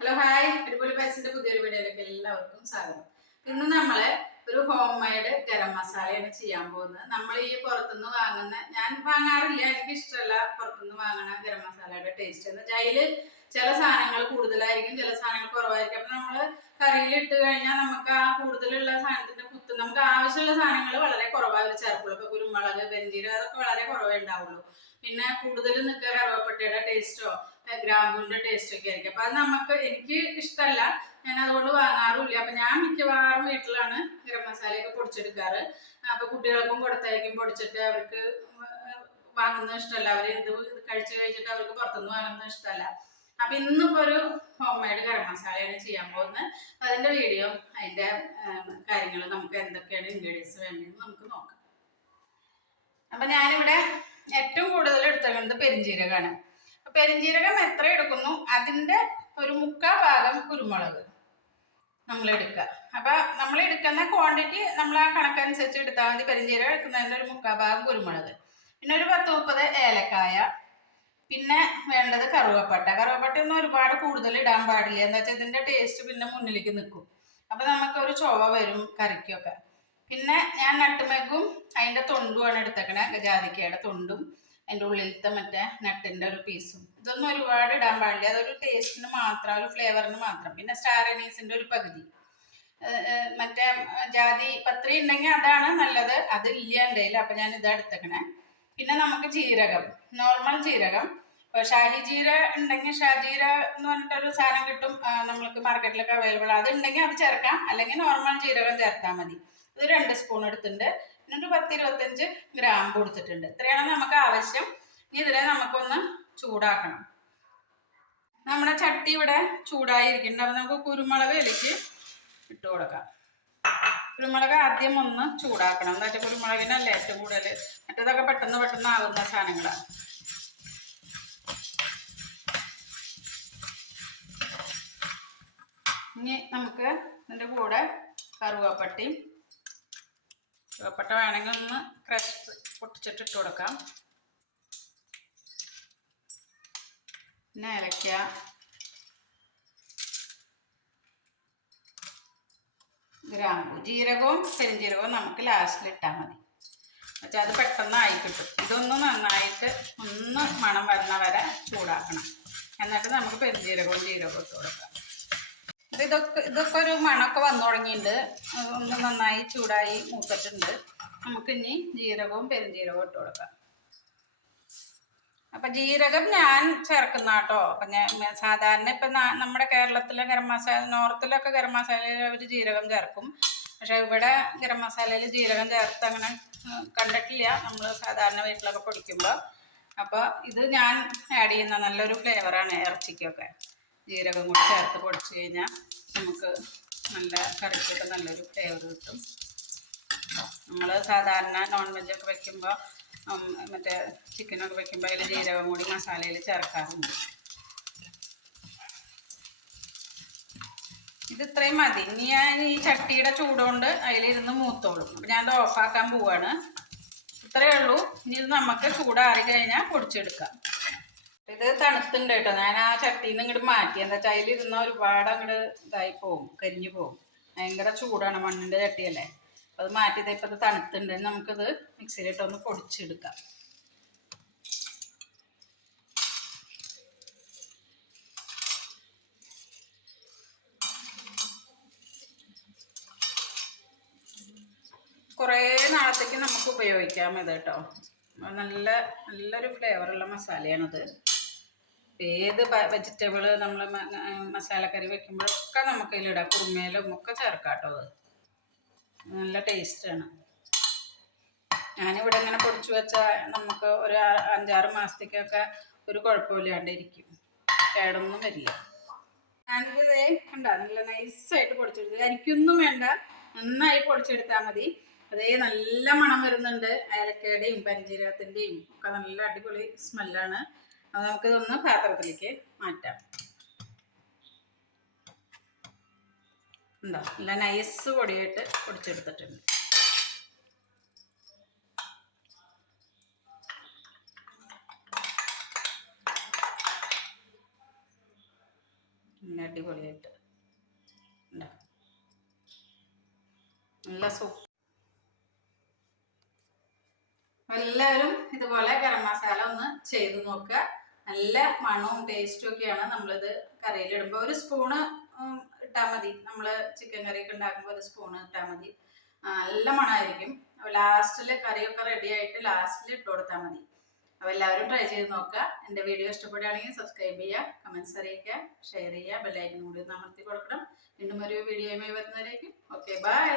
Hello hi, അടിപൊളി പായസത്തിന്റെ പുതിയൊരു വീഡിയോയിലേക്ക് എല്ലാവർക്കും സ്വാഗതം. ഇന്ന് നമ്മള് ഒരു ഹോം മെയ്ഡ് ഗരം മസാലയാണ് ചെയ്യാൻ പോകുന്നത്. നമ്മൾ ഈ പുറത്തുനിന്ന് വാങ്ങുന്ന, ഞാൻ വാങ്ങാറില്ല, എനിക്ക് ഇഷ്ടമല്ല പുറത്തുനിന്ന് വാങ്ങുന്ന ഗരം മസാലയുടെ ടേസ്റ്റ് എന്ന് വെച്ചാൽ അതിൽ ചില സാധനങ്ങൾ കൂടുതലായിരിക്കും, ചില സാധനങ്ങൾ കുറവായിരിക്കും. അപ്പൊ നമ്മള് കറിയിൽ ഇട്ട് കഴിഞ്ഞാൽ നമുക്ക് ആ കൂടുതലുള്ള സാധനത്തിന്റെ കുത്ത്, നമുക്ക് ആവശ്യമുള്ള സാധനങ്ങൾ വളരെ കുറവായി ചേർക്കുള്ളൂ. ഇപ്പൊ കുരുമുളക്, പെരിഞ്ചീരകം അതൊക്കെ വളരെ കുറവേ ഉണ്ടാവുള്ളൂ. പിന്നെ കൂടുതൽ നിൽക്കുക കറുവപ്പട്ടയുടെ ടേസ്റ്റോ ഗ്രാമ്പൂവിന്റെ ടേസ്റ്റ് ഒക്കെ ആയിരിക്കും. അപ്പൊ അത് എനിക്ക് ഇഷ്ടമല്ല, ഞാൻ അതുകൊണ്ട് വാങ്ങാറുമില്ല. അപ്പൊ ഞാൻ മിക്കവാറും വീട്ടിലാണ് ഗരം മസാലയൊക്കെ പൊടിച്ചെടുക്കാറ്. അപ്പൊ കുട്ടികൾക്കും കൊടുത്തയക്കും പൊടിച്ചിട്ട്. അവർക്ക് വാങ്ങുന്നത് ഇഷ്ടമല്ല, അവർ ഇത് കഴിച്ചു കഴിച്ചിട്ട് അവർക്ക് പുറത്തുനിന്ന് വാങ്ങുന്നത് ഇഷ്ടമല്ല. അപ്പൊ ഇന്നിപ്പോ ഒരു ഹോം മെയ്ഡ് ഗരം മസാലയാണ് ചെയ്യാൻ പോകുന്നത്. അതിന്റെ വീഡിയോ, അതിന്റെ കാര്യങ്ങൾ, നമുക്ക് എന്തൊക്കെയാണ് ഇൻഗ്രീഡിയൻസ് വേണ്ടതെന്ന് നമുക്ക് നോക്കാം. അപ്പൊ ഞാനിവിടെ ഏറ്റവും കൂടുതൽ എടുത്തേക്കുന്നത് പെരിഞ്ജീരകമാണ്. പെരിഞ്ജീരകം എത്ര എടുക്കുന്നു അതിന്റെ ഒരു 1/4 ഭാഗം കുരുമുളക് നമ്മൾ എടുക്കുക. അപ്പൊ നമ്മൾ എടുക്കുന്ന ക്വാണ്ടിറ്റി നമ്മൾ ആ കണക്കനുസരിച്ച് എടുത്താൽ മതി. പെരിഞ്ജീരകം എടുക്കുന്നതിന്റെ ഒരു 1/4 ഭാഗം കുരുമുളക്, പിന്നെ ഒരു 10-30 ഏലക്കായ, പിന്നെ വേണ്ടത് കറുവപ്പട്ട ഒന്നും ഒരുപാട് കൂടുതൽ ഇടാൻ പാടില്ല. എന്താ വെച്ചാൽ ഇതിന്റെ ടേസ്റ്റ് പിന്നെ മുന്നിലേക്ക് നിൽക്കും. അപ്പൊ നമുക്ക് ഒരു ചൊവ വരും കറിക്കൊക്കെ. പിന്നെ ഞാൻ നട്ടുമെഗും അതിന്റെ തൊണ്ടുമാണ് എടുത്തേക്കണേ, ജാതിക്കയുടെ തൊണ്ടും അതിൻ്റെ ഉള്ളിലത്തെ മറ്റേ നട്ടിന്റെ ഒരു പീസും. ഇതൊന്നും ഒരുപാട് ഇടാൻ പാടില്ല, അതൊരു ടേസ്റ്റിന് മാത്രം, ഒരു ഫ്ലേവറിന് മാത്രം. പിന്നെ സ്റ്റാർ അനീസിന്റെ ഒരു പകുതി. മറ്റേ ജാതി പത്രി ഉണ്ടെങ്കിൽ അതാണ് നല്ലത്, അതില്ല എൻ്റെ കയ്യിൽ. അപ്പൊ ഞാൻ ഇതാ എടുത്തേക്കണേ. പിന്നെ നമുക്ക് ജീരകം, നോർമൽ ജീരകം, ഷാഹി ജീര ഉണ്ടെങ്കിൽ ഷാജീര എന്ന് പറഞ്ഞിട്ടൊരു സാധനം കിട്ടും, നമ്മൾക്ക് മാർക്കറ്റിലൊക്കെ അവൈലബിൾ. അത് ഉണ്ടെങ്കിൽ അത് ചേർക്കാം, അല്ലെങ്കിൽ നോർമൽ ജീരകം ചേർത്താൽ മതി. ഇത് 2 സ്പൂൺ എടുത്തിട്ടുണ്ട്. പിന്നെ ഒരു 10-25 ഗ്രാമ്പ് കൊടുത്തിട്ടുണ്ട്. ഇത്രയാണ് നമുക്ക് ആവശ്യം. ഇനി ഇതിനെ നമുക്കൊന്ന് ചൂടാക്കണം. നമ്മുടെ ചട്ടി ഇവിടെ ചൂടായിരിക്കുന്നുണ്ട്. അപ്പൊ നമുക്ക് കുരുമുളക് ഇതിലേക്ക് ഇട്ട് കൊടുക്കാം. കുരുമുളക് ആദ്യം ഒന്ന് ചൂടാക്കണം. എന്താ വെച്ചാൽ കുരുമുളകിനല്ല ഏറ്റവും കൂടുതൽ, മറ്റേതൊക്കെ പെട്ടെന്ന് ആവുന്ന സാധനങ്ങളാണ്. ഇനി നമുക്ക് ഇതിൻ്റെ കൂടെ കറുവപ്പട്ടയും, കറുവപ്പട്ട വേണമെങ്കിൽ ഒന്ന് ക്രഷ് പൊട്ടിച്ചിട്ട് ഇട്ട് കൊടുക്കാം. പിന്നെ ഏലക്ക, ഗ്രാമ്പു, ജീരകവും പെരിഞ്ജീരകവും നമുക്ക് ലാസ്റ്റിൽ ഇട്ടാൽ മതി. എന്നുവെച്ചാൽ അത് പെട്ടെന്നായി കിട്ടും. ഇതൊന്ന് നന്നായിട്ട് ഒന്ന് മണം വരുന്ന വരെ ചൂടാക്കണം. എന്നിട്ട് നമുക്ക് പെരിഞ്ജീരകവും ജീരകവും ഇട്ട് കൊടുക്കാം. ഇതൊക്കെ ഒരു മണമൊക്കെ വന്നു തുടങ്ങിയിട്ടുണ്ട്. ഒന്ന് നന്നായി ചൂടായി മൂത്തിട്ടുണ്ട്. നമുക്കിനി ജീരകവും പെരിഞ്ജീരകവും ഇട്ട് കൊടുക്കാം. അപ്പം ജീരകം ഞാൻ ചേർക്കുന്ന കേട്ടോ. അപ്പം ഞാൻ സാധാരണ ഇപ്പം നമ്മുടെ കേരളത്തിലെ ഗരം മസാല, നോർത്തിലൊക്കെ ഗരം മസാലയിൽ അവർ ജീരകം ചേർക്കും. പക്ഷെ ഇവിടെ ഗരം മസാലയിൽ ജീരകം ചേർത്ത് അങ്ങനെ കണ്ടിട്ടില്ല നമ്മൾ സാധാരണ വീട്ടിലൊക്കെ പൊടിക്കുമ്പോൾ. അപ്പോൾ ഇത് ഞാൻ ആഡ് ചെയ്യുന്ന നല്ലൊരു ഫ്ലേവറാണ് ഇറച്ചിക്കൊക്കെ. ജീരകം കൂടി ചേർത്ത് പൊടിച്ച് കഴിഞ്ഞാൽ നമുക്ക് നല്ല കറിക്കൊക്കെ നല്ലൊരു ഫ്ലേവർ കിട്ടും. നമ്മൾ സാധാരണ നോൺ വെജൊക്കെ വയ്ക്കുമ്പോൾ, മറ്റേ ചിക്കനൊക്കെ വയ്ക്കുമ്പോൾ അതിൽ ജീരകം കൂടി മസാലയിൽ ചേർക്കാറുണ്ട്. ഇത് ഇത്രയും മതി. ഇനി ഞാൻ ഈ ചട്ടിയുടെ ചൂടുകൊണ്ട് അതിലിരുന്ന് മൂത്തോളും. അപ്പം ഞാൻ അത് ഓഫാക്കാൻ പോവാണ്. ഇത്രയേ ഉള്ളൂ. ഇനി ഇത് നമുക്ക് ചൂടാറി കഴിഞ്ഞാൽ പൊടിച്ചെടുക്കാം. ഇത് തണുത്തുണ്ട് കേട്ടോ. ഞാൻ ആ ചട്ടിയിൽ നിന്ന് ഇങ്ങോട്ട് മാറ്റി. എന്താ വെച്ചാൽ അതിലിരുന്ന ഒരുപാട് അങ്ങോട്ട് ഇതായി പോവും, കരിഞ്ഞു പോവും. ഭയങ്കര ചൂടാണ്, മണ്ണിൻ്റെ ചട്ടിയല്ലേ. അപ്പോൾ അത് മാറ്റിയത് ഇപ്പം ഇത് തണുത്തുണ്ട്. നമുക്കിത് മിക്സിയിലിട്ടൊന്ന് പൊടിച്ചെടുക്കാം. കുറേ നാളത്തേക്ക് നമുക്ക് ഉപയോഗിക്കാം ഇത് കേട്ടോ. നല്ലൊരു ഫ്ലേവറുള്ള മസാലയാണിത്. ഏത് വെജിറ്റബിള് നമ്മൾ മസാലക്കറി വെക്കുമ്പോഴൊക്കെ നമുക്ക് ഇതിലിടാം. കുറുമയിലും ഒക്കെ ചേർക്കാം കേട്ടോ. അത് നല്ല ടേസ്റ്റാണ്. ഞാനിവിടെ ഇങ്ങനെ പൊടിച്ചു വെച്ചാൽ നമുക്ക് ഒരു 5-6 മാസത്തേക്കൊക്കെ ഒരു കുഴപ്പമില്ലാണ്ടിരിക്കും, കേടൊന്നും വരില്ല. ഞാനിത് കണ്ടാ നല്ല നൈസായിട്ട് പൊടിച്ചെടുത്തത്. അരിക്കൊന്നും വേണ്ട, നന്നായി പൊടിച്ചെടുത്താൽ മതി. അതേ നല്ല മണം വരുന്നുണ്ട്. ഏലക്കയുടെയും പെരിഞ്ജീരകത്തിൻ്റെയും ഒക്കെ നല്ല അടിപൊളി സ്മെല്ലാണ്. അത് നമുക്കിതൊന്ന് പാത്രത്തിലേക്ക് മാറ്റാം. എന്താ നല്ല നൈസ് പൊടിയായിട്ട് പൊടിച്ചെടുത്തിട്ടുണ്ട്. നല്ല അടിപൊളിയായിട്ട് ഉണ്ടോ, നല്ല സൂപ്പ്. എല്ലാവരും ഇതുപോലെ ഗരം മസാല ഒന്ന് ചെയ്ത് നോക്കുക. നല്ല മണവും ടേസ്റ്റും ഒക്കെയാണ്. നമ്മളിത് കറിയിലിടുമ്പോൾ ഒരു സ്പൂണ് ഇട്ടാൽ മതി. നമ്മൾ ചിക്കൻ കറിയൊക്കെ ഉണ്ടാക്കുമ്പോൾ ഒരു സ്പൂണ് ഇട്ടാൽ മതി. നല്ല മണമായിരിക്കും. ലാസ്റ്റിൽ കറിയൊക്കെ റെഡി ആയിട്ട് ലാസ്റ്റിൽ ഇട്ട് കൊടുത്താൽ മതി. അപ്പോൾ എല്ലാവരും ട്രൈ ചെയ്ത് നോക്കുക. എൻ്റെ വീഡിയോ ഇഷ്ടപ്പെടുകയാണെങ്കിൽ സബ്സ്ക്രൈബ് ചെയ്യുക, കമൻറ്റ്സ് അറിയിക്കുക, ഷെയർ ചെയ്യുക, ബെല്ലൈക്കൻ കൂടി ഒന്ന് അമർത്തി കൊടുക്കണം. വീണ്ടും ഒരു വീഡിയോയുമായി വരുന്നവരേക്കും ഓക്കെ, ബൈ.